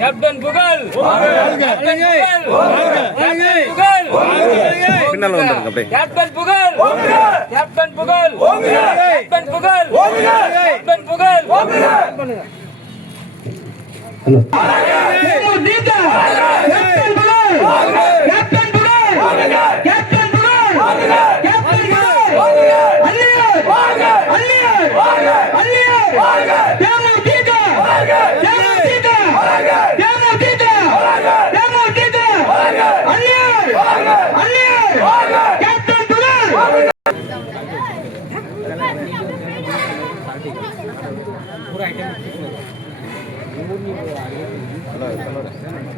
Captain புகழ் பின்னால வந்துருங்க அப்படியே. கேப்டன் புகழ் கேப்டன் புகழ் கேப்டன் புகழ் கேப்டன் புகழ்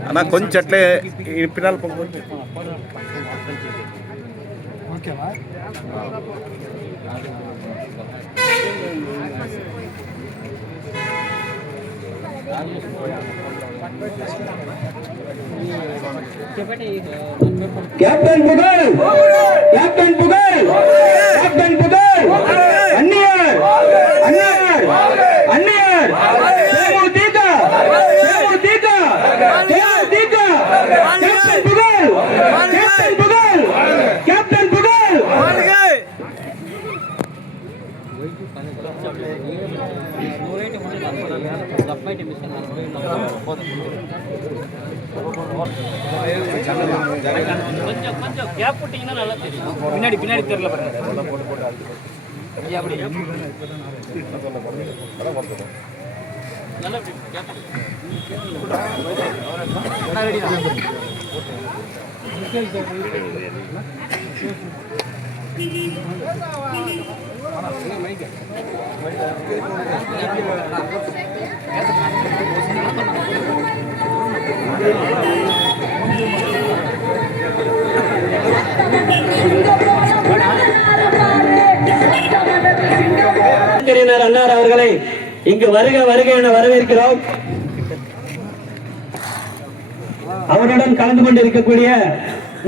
అన్న కొంచెం అట్లే పిల్లలు పంపొచ్చు. ఓకేవా कैप्टन पुगल कैप्टन पुगल कैप्टन पुगल अन्नियर अन्नियर अन्नियर देमुतीका देमुतीका देमुतीका कैप्टन पुगल कैप्टन पुगल कैप्टन पुगल கொஞ்சம் கேப் போட்டீங்கன்னா நல்லா தெரியும். பின்னாடி பின்னாடி தெரியல பாருங்க. அப்படி நல்லா கேப் அன்னார் அவர்களை இங்கு வருக வருக என வரவேற்கிறோம். அவருடன் கலந்து கொண்டிருக்கக்கூடிய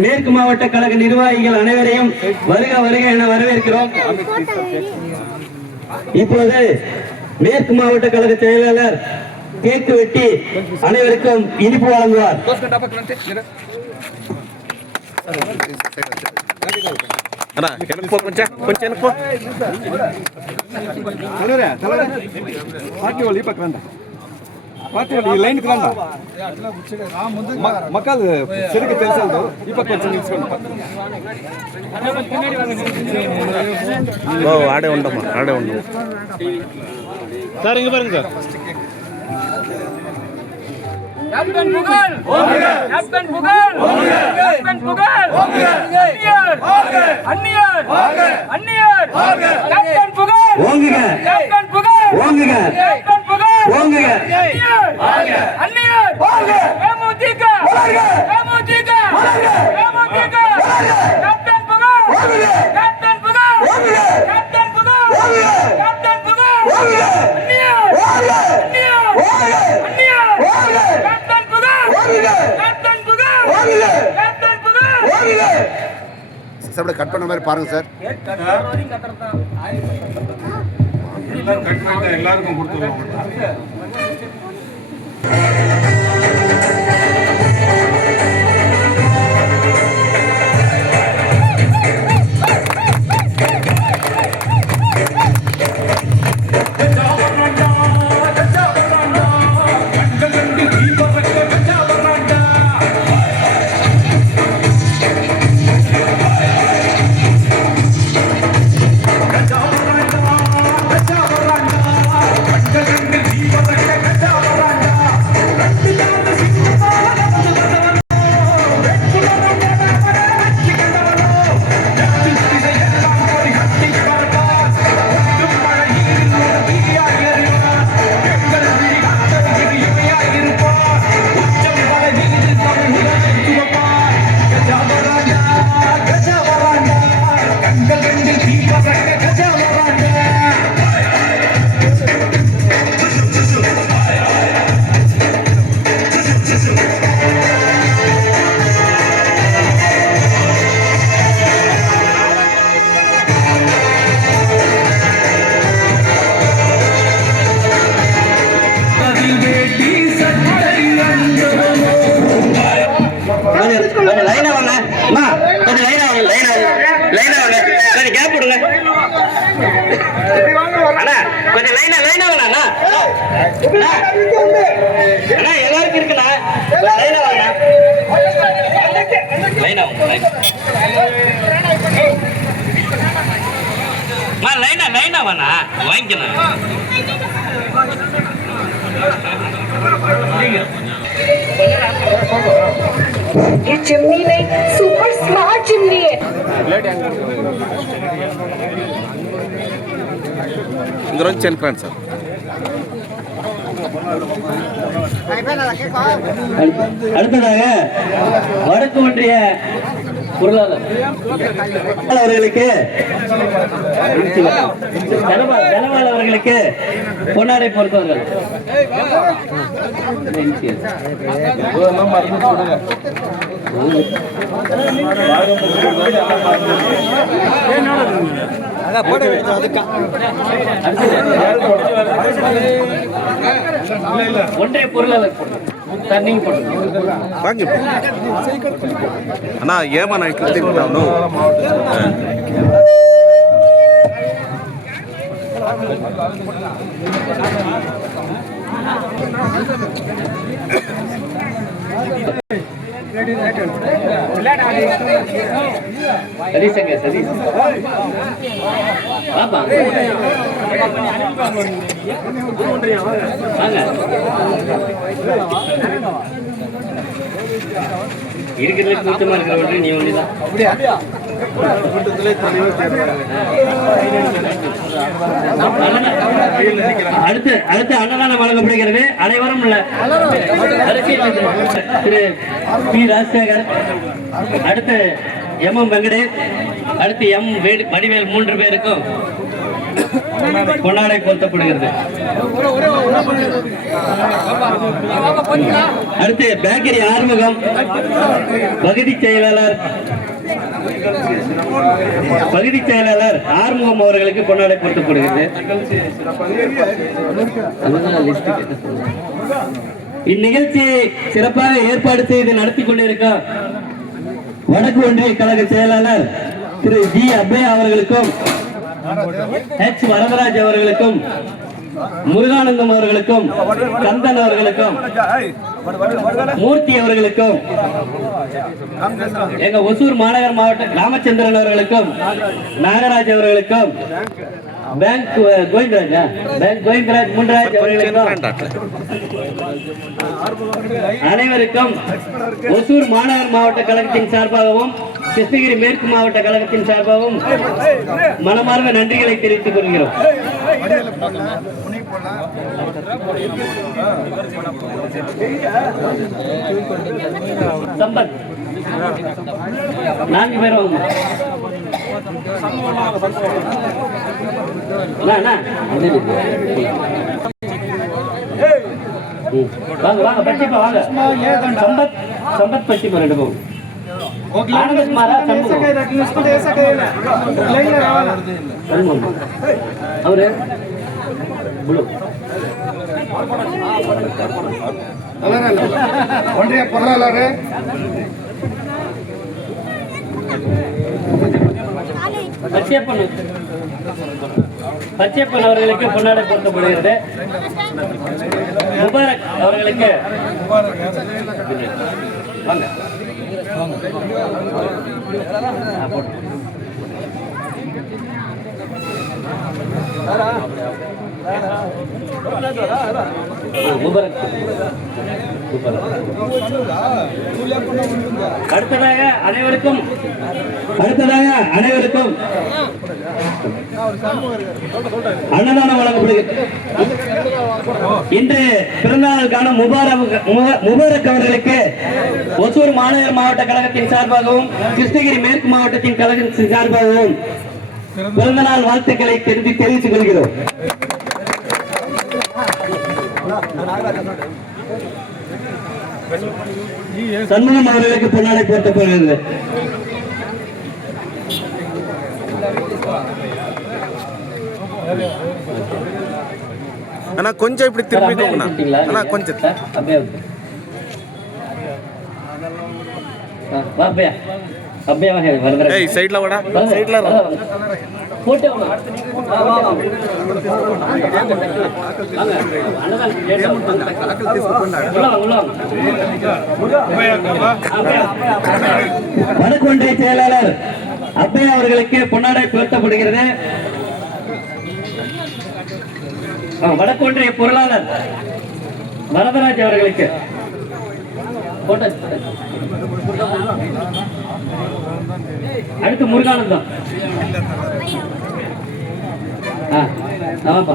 மேற்கு மாவட்ட கழக நிர்வாகிகள் அனைவரையும் வருக வருக என வரவேற்கிறோம். இப்போது மேற்கு மாவட்ட கழக செயலாளர் கேக்கு வெட்டி அனைவருக்கும் இனிப்பு வழங்குவார். అన్నా వెనక్కి కొంచెం కొంచెం వెనక్కి పార్టీ వాళ్ళు ఈ పక్క రండి పార్టీ వాళ్ళు ఈ లైన్కి రండి మకాలు సరిగ్గా తెలిసాదు ఈ పక్క వచ్చి నిలుచుకోండి ఆడే ఉండమ్మా ఆడే ఉండము సార్ ఇంక பாருங்க சார் कैप्टन पुगल कैप्टन पुगल कैप्टन पुगल अन्नियर अन्नियर कैप्टन पुगल कैप्टन पुगल कैप्टन पुगल अन्नियर एमुतीका एमुतीका एमुतीका कैप्टन पुगल कैप्टन पुगल कैप्टन पुगल कैप्टन पुगल अन्नियर अन्नियर अन्नियर कैप्टन पुगल कैप्टन पुगल कैप्टन पुगल சார் கட் பண்ண மாதிரி பாருங்க சார். எல்லாருக்கும் கொடுத்துருவோம். Did லைனா வேணா அண்ணா எல்லாருக்கும் இருக்குண்ணா லைனா வாங்கண்ணா லைனா லைனா வாண்ணா வாங்கிக்கணும் ये चिमनी नहीं सुपर स्मार्ट चिमनी है இந்த ரோஜ் சென்க்ரான் சார் அடுத்ததாக வடக்கு ஒன்றிய பொருளாளர் அவர்களுக்கு தனபால் அவர்களுக்கு பொன்னாடை பொறுத்தவர்கள் ஒன்றிய பொருளாளர் வாங்கி அண்ணா ஏமா நான் கொடுத்து சதீஷங்க சதீஷ் பாப்பா வாங்க இருக்கிறதுல கூட்டமா இருக்கிற ஒன்று நீ ஒண்ணுதான் அடுத்து அன்னதானம் வழங்கப்படுகிறது அனைவரும் திரு பி ராஜசேகர் அடுத்து எம் வெங்கடேஷ் அடுத்து எம் வடிவேல் 3 பேருக்கும் பொன்னாடை பொருத்தப்படுகிறது. அடுத்து பேக்கரி ஆறுமுகம் பகுதி செயலாளர் ஆறுமுகம் அவர்களுக்கு பொன்னாடை பொருத்தப்படுகிறது. இந்நிகழ்ச்சியை சிறப்பாக ஏற்பாடு செய்து நடத்தி கொண்டிருக்கும் வடக்கு ஒன்றிய கழக செயலாளர் திரு ஜி அபே அவர்களுக்கும் எச் வரதராஜ் அவர்களுக்கும் முருகானந்தம் அவர்களுக்கும் கந்தன் அவர்களுக்கும் மூர்த்தி அவர்களுக்கும் எங்க ஒசூர் மாநகர் மாவட்ட ராமச்சந்திரன் அவர்களுக்கும் நாகராஜ் அவர்களுக்கும் பேங்க் கோவிந்தராஜ் முன்ராஜ் அவர்களுக்கும் அனைவருக்கும் ஒசூர் மாநகர் மாவட்ட கழகத்தின் சார்பாகவும் கிருஷ்ணகிரி மேற்கு மாவட்ட கழகத்தின் சார்பாகவும் மனமார்ந்த நன்றிகளை தெரிவித்துக் கொள்கிறோம். சம்பத் 4 பேர் வாங்க வாங்க பச்சிப்பா வாங்க. சம்பத் பச்சிப்பா 2 போகும். அவரு ஒன்றிய பொருளாளர் பச்சையப்பன் அவர்களுக்கு பொன்னாடை பொருத்தப்படுகிறது. முபாரக் அவர்களுக்கு வாங்க அடுத்ததாக அனைவருக்கும் அன்னதானம் வழங்கப்படுகிறது. இன்று பிறந்தநாளுக்கான முபாரக் அவர்களுக்கு ஒசூர் மாநகர் மாவட்ட கழகத்தின் சார்பாகவும் கிருஷ்ணகிரி மேற்கு மாவட்டத்தின் கழகத்தின் சார்பாகவும் பிறந்தநாள் வாழ்த்துக்களை தெரிவித்துக் கொள்கிறோம். சண்முகம் அவர்களுக்கு பொன்னாடை போர்த்தப்படுகிறது. அண்ணா கொஞ்சம் இப்படி திரும்பிக்கோங்கண்ணா. அண்ணா கொஞ்சம் ஏய் சைடுல வாடா. சைடுல போட்டு வாங்க. வா, வா, வா. வாங்க. அண்ணதான் கேட்டு வாங்க. உள்ள வாங்க, உள்ள வாங்க. வடக்கு ஒன்றிய செயலாளர் அப்பையா அவர்களுக்கு பொன்னாடை புகழ்த்தப்படுகிறது. வடக்கு ஒன்றிய பொருளாளர் வரதராஜ் அவர்களுக்கு அடுத்து முருகானந்தம். ஆமாப்பா.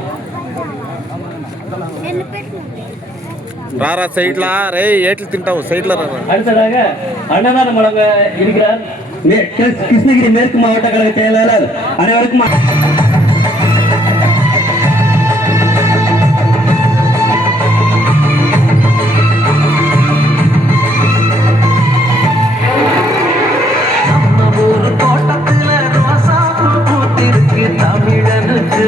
రారా సైడ్ లా రే ఏట్లు తింటావు సైడ్ లా రారా அடுத்ததாக அன்னதானம் வழங்க இருக்கிறார் கிருஷ்ணகிரி மேற்கு மாவட்ட கழக செயலாளர் அனைவருக்கும் ஒரு தோட்டத்துல ரோசா பூ பூத்திருக்கு தமிழனுக்கு